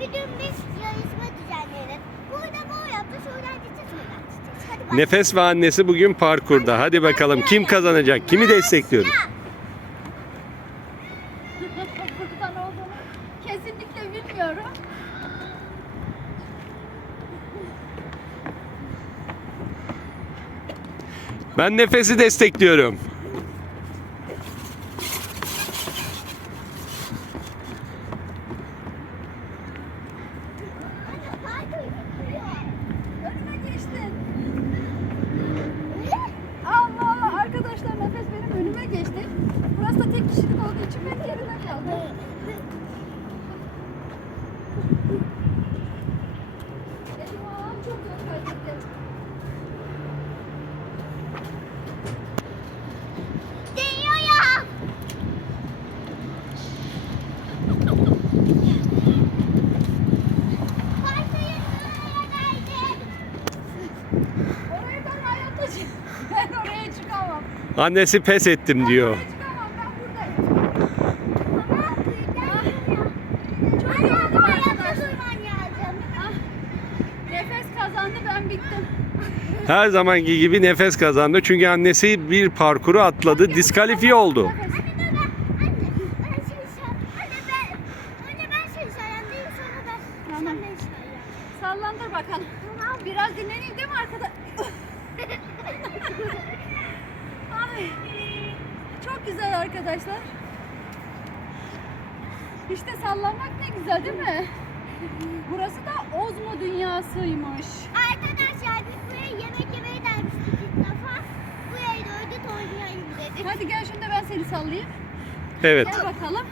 bir gün biz yarışma düzenleriz. Burada bu yaptı, şuradan gideceğiz, şuradan gideceğiz. Hadi başlayalım. Nefes ve annesi bugün parkurda. Hadi bakalım kim kazanacak? Kimi destekliyoruz? Buradan olduğunu kesinlikle bilmiyorum. Ben nefesi destekliyorum. Annesi pes ettim diyor. Oraya çıkamam ben buradayım. Çok yoruldum arkadaşlar. arkadaşlar. Ah, nefes kazandı ben bittim. Her zamanki gibi nefes kazandı. Çünkü annesi bir parkuru atladı. Diskalifiye oldu. Sallandır bakalım. Biraz dinleneyim değil mi arkada? Ay, çok güzel arkadaşlar. İşte sallanmak ne güzel değil mi? Burası da Ozmo dünyasıymış. Arkadaşlar biz buraya yemek yemeye gelmiştik ilk defa. Buraya dördü oynayayım dedik. Hadi gel şimdi ben seni sallayayım. Evet. Gel bakalım.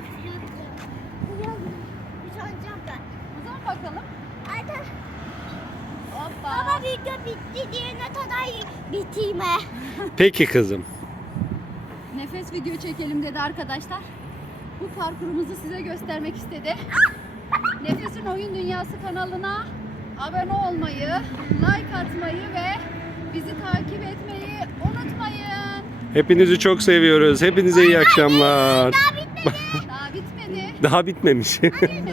Bir oynayacağım ben. O zaman bakalım. Arkadaşlar Hoppa. ama video bitti diyene kadar biteyim he. Peki kızım. Nefes video çekelim dedi arkadaşlar. Bu parkurumuzu size göstermek istedi. Nefes'in Oyun Dünyası kanalına abone olmayı, like atmayı ve bizi takip etmeyi unutmayın. Hepinizi çok seviyoruz. Hepinize iyi akşamlar. Daha bitmedi. Daha bitmedi. Daha bitmemiş. Biz bu yüzden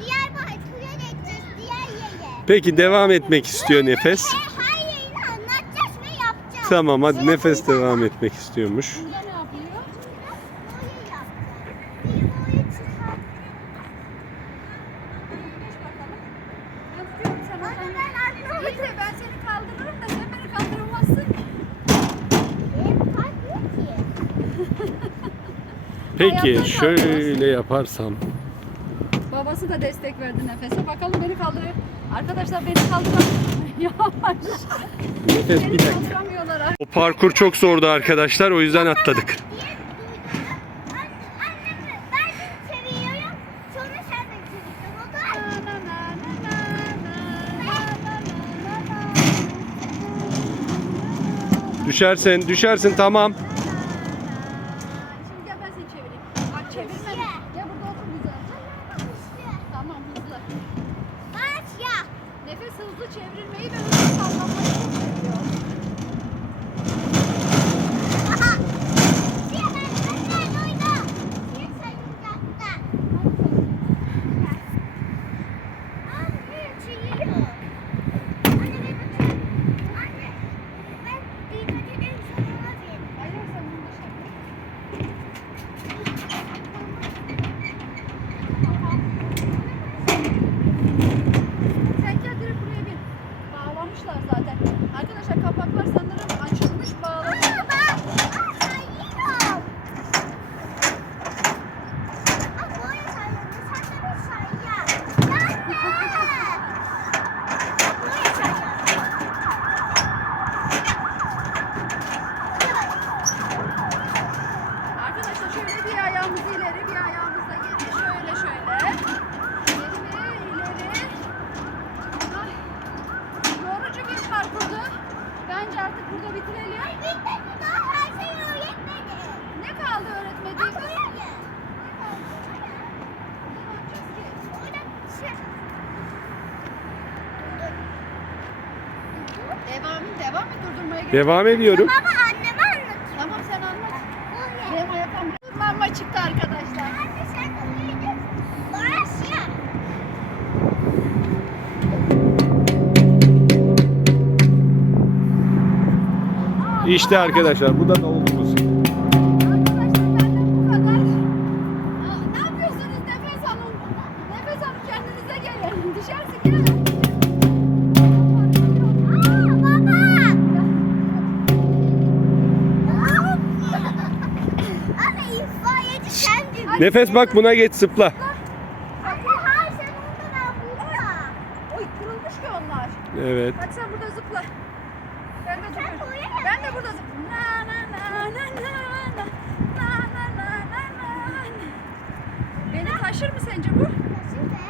diğer parkura geçeceğiz. Diğer yere. Peki devam etmek istiyor Nefes. Tamam hadi Nefes devam etmek istiyormuş. Burada ne yapıyor? Böyle yapacağız. Bir boyu çıkar. Geç bakalım. Ben tutuyorum sen Anne oradan. ben anlamadım. İyi de ben seni kaldırırım da sen beni kaldıramazsın. Benim park yok ki. Peki şöyle yaparsam. Babası da destek verdi nefese. Bakalım beni kaldırıyor. Arkadaşlar beni kaldıran yavaş. Nefes Beni bir dakika. kaldıramıyorlar. O parkur çok zordu arkadaşlar. O yüzden atladık. Diye duydum. Anne, annem ben seni seviyorum. Sonra sen de seviyorsun. O da Düşersin, düşersin tamam. Şimdi gel ben seni çevireyim. Bak çevirme. Gel burada otur güzelce. Tamam hızlı. Nefes hızlı çevrilmeyi ve hızlı sallanmayı çok. Aha. Şimdi anne duydu. Şimdi sayılacaktı. Anne çeviriyor. Anne ben bakıyorum. Anne. Ben dikkat edeyim sonuna bir. Hayır sen bunu da şey yap. Sen gel direkt buraya bin. Bağlamışlar zaten. Arkadaşlar kapaklar sanırım açılmış bağlanmış. Ama ben ben sayıyorum. Aa, böyle sayıldı. Sen de bir sayı. Anne. Böyle sayı. Arkadaşlar şöyle bir ayağımızı ileri bir ayağımızla geri şöyle şöyle. İleri ileri. Ay. Yorucu bir parkurdu. Bence artık burada bitirelim. Bitmedi daha her şeyi öğretmedi. Ne kaldı öğretmediğimiz? şey. Devam, devam mı durdurmaya gerek? Devam ediyorum. Baba çıktı arkadaşlar. İşte arkadaşlar bu da davulumuz. Nefes bak buna geç zıpla. Hadi hayır sen orada ben burada. Oy kırılmış ki onlar. Evet. Hadi sen burada zıpla. Ben de buraya Ben de burada zıplıyorum. Na na na na na na. Na na na na na. Beni taşır mı sence bu? Taşıdı.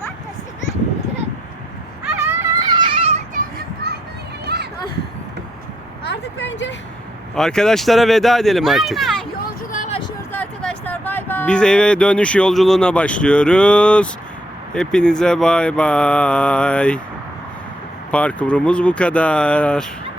Bak taşıdı. Artık bence Arkadaşlara veda edelim artık. yolculuğa Biz eve dönüş yolculuğuna başlıyoruz. Hepinize bay bay. Parkurumuz bu kadar.